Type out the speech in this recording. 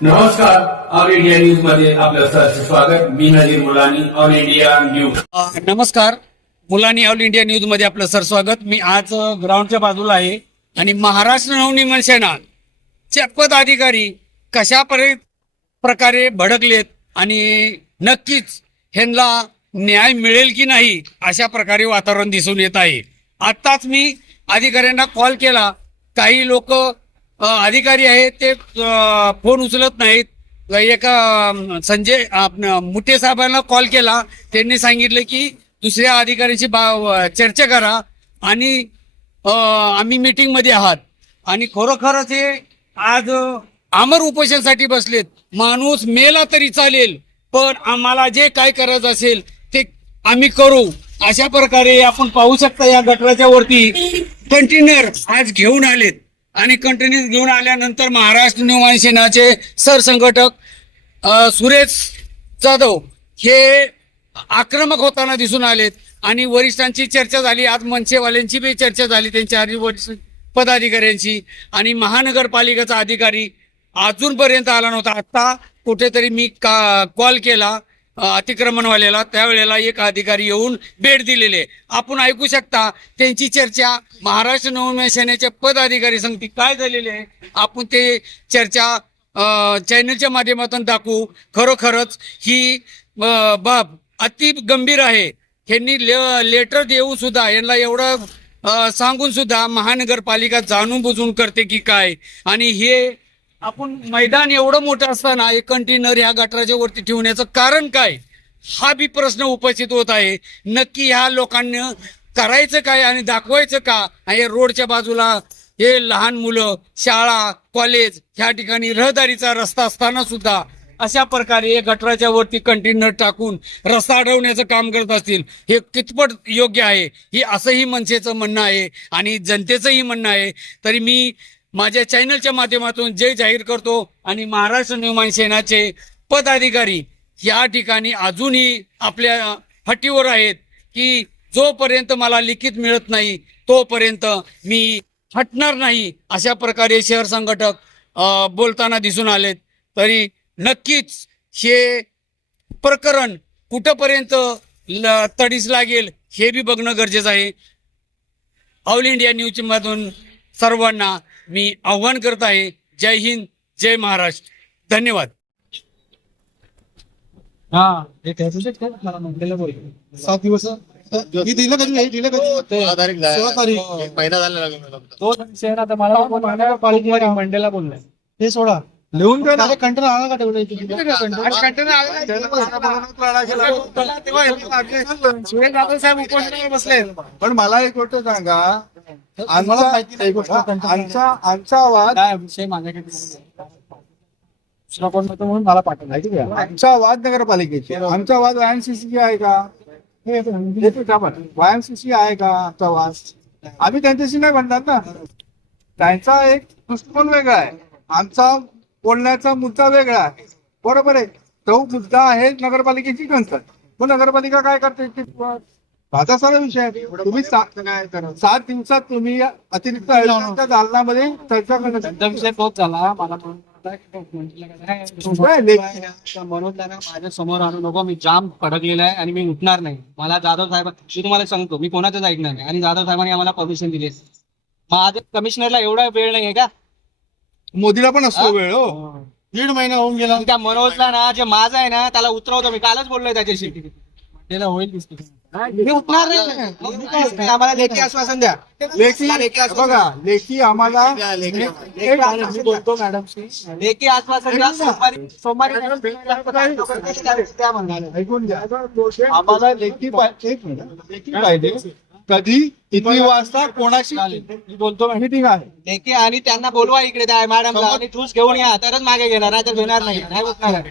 नमस्कार, all India news मध्ये आपलं सहर्ष स्वागत. मी नजीर मुलानी, ऑल इंडिया न्यूज. नमस्कार, मुलानी ऑल इंडिया न्यूज मध्ये आपलं सर स्वागत. मी आज ग्राउंडच्या बाजूला आहे आणि महाराष्ट्र नवनिर्माण सेनेचे पदाधिकारी कशा प्रकारे भडकलेत आणि नक्कीच ह्यांना न्याय मिळेल की नाही अशा प्रकारे वातावरण दिसून येत आहे. आत्ताच मी अधिकाऱ्यांना कॉल केला. काही लोक अधिकारी आहेत ते फोन उचलत नाहीत. एका संजय मुठे साहेबांना कॉल केला. त्यांनी सांगितलं की दुसऱ्या अधिकाऱ्यांशी चर्चा करा आणि आम्ही मीटिंग मध्ये आहात. आणि खरोखरच हे आज आमर उपोषणासाठी बसलेत. माणूस मेला तरी चालेल, पण आम्हाला जे काय करायचं असेल ते आम्ही करू अशा प्रकारे आपण पाहू शकता. या गटराच्या वरती कंटेनर आज घेऊन आलेत आणि कंटेनर घेऊन आल्यानंतर महाराष्ट्र नवनिर्माण सेनेचे सरसंघटक सुरेश जाधव हे आक्रमक होताना दिसून आलेत आणि वरिष्ठांची चर्चा झाली. आज मनसेवाल्यांची बी चर्चा झाली, त्यांच्या वरिष्ठ पदाधिकाऱ्यांची. आणि महानगरपालिकेचा अधिकारी अजूनपर्यंत आला नव्हता. आता कुठेतरी मी कॉल केला अतिक्रमणवाल्याला, त्यावेळेला एक अधिकारी येऊन भेट दिलेले. आपण ऐकू शकता त्यांची चर्चा महाराष्ट्र नवनिर्माण सेनेचे पदाधिकारी सांगते काय झालेले आहे. आपण ते चर्चा चॅनलच्या माध्यमातून दाखवू. खरोखरच ही बाब अति गंभीर आहे. यांनी लेटर देऊ सुद्धा, यांना एवढं सांगून सुद्धा महानगरपालिका जाणून बुजून करते की काय. आणि हे आपण मैदान एवढं मोठं असताना एक कंटेनर ह्या गटाराच्या वरती ठेवण्याचं कारण काय, हा बी प्रश्न उपस्थित होत आहे. नक्की ह्या लोकांना करायचं काय आणि दाखवायचं का. हे रोडच्या बाजूला हे लहान मुलं, शाळा, कॉलेज ह्या ठिकाणी रहदारीचा रस्ता असताना सुद्धा अशा प्रकारे गटाराच्या वरती कंटेनर टाकून रस्ता अडवण्याचं काम करत असतील. हे कितपत योग्य आहे, ही असंही मनसेचं म्हणणं आहे आणि जनतेचंही म्हणणं आहे. तरी मी माझ्या चॅनलच्या माध्यमातून जय जाहीर करतो. आणि महाराष्ट्र नवनिर्माण सेनेचे पदाधिकारी या ठिकाणी अजूनही आपल्या हट्टीवर आहेत की जोपर्यंत मला लिखित मिळत नाही तोपर्यंत मी हटणार नाही अशा प्रकारे शहर संघटक बोलताना दिसून आलेत. तरी नक्कीच हे प्रकरण कुठंपर्यंत तडीस लागेल हे बी बघणं गरजेचं आहे. ऑल इंडिया न्यूज मधून सर्वांना मी आव्हान करत आहे. जय हिंद, जय महाराष्ट्र. धन्यवाद. सात दिवस मी दिलं कधी नाही, दिलं कधी 16 तारीख महिना झाला मंडेला बोललाय. हे सोडा लिहून द्या ना. कंटेनर आला का तेवढं बसले. पण मला एक गोष्ट सांगा, आमचा वाद म्हणून मला पाठवलं. आमचा वाद नगरपालिकेची, आमचा वाद वायएमसीसी आहे का, वायएमसीसी आहे का आमचा वाद. आम्ही त्यांच्याशी नाही म्हणणार ना. त्यांचा एक दृष्टिकोन वेगळा आहे, आमचा बोलण्याचा मुद्दा वेगळा आहे. बरोबर आहे. तो मुद्दा आहे नगरपालिकेची कन्सर्न. मग नगरपालिका काय करते माझा सारा विषय आहे. तुम्ही 7 दिवसात तुम्ही अतिरिक्त आयुक्तांच्या दालनामध्ये चर्चा करण्याचा विषय तोच झाला. मला म्हणून माझ्या समोर आणू नको. मी जाम भडकलेला आहे आणि मी उठणार नाही. मला जाधव साहेब, मी तुम्हाला सांगतो, मी कोणाचंच ऐकणार नाही. आणि जाधव साहेबांनी आम्हाला परमिशन दिली. माझ्या कमिशनरला एवढा वेळ नाही आहे का. मोदीला पण असतो वेळ. हो, 1.5 महिना होऊन गेला. त्या मनोजला ना, जे माझा आहे ना, त्याला उतरवतो. मी कालच बोललोय त्याच्याशी. त्याला होईल मी उठणार नाही. आम्हाला लेखी आश्वासन द्या. बघा, लेखी आम्हाला बोलतो मॅडमशी. लेखी आश्वासन द्या. सोमवारी ऐकून घ्या. आम्हाला लेखी पाहिजे. कधी किती वाजता कोणाशी बोलतो मीटिंग आहे लेखी. आणि त्यांना बोलवा इकडे त्या मॅडमला आणि ज्यूस घेऊन या, तरच मागे घेणार, नाही तर घेणार नाही. उठणार.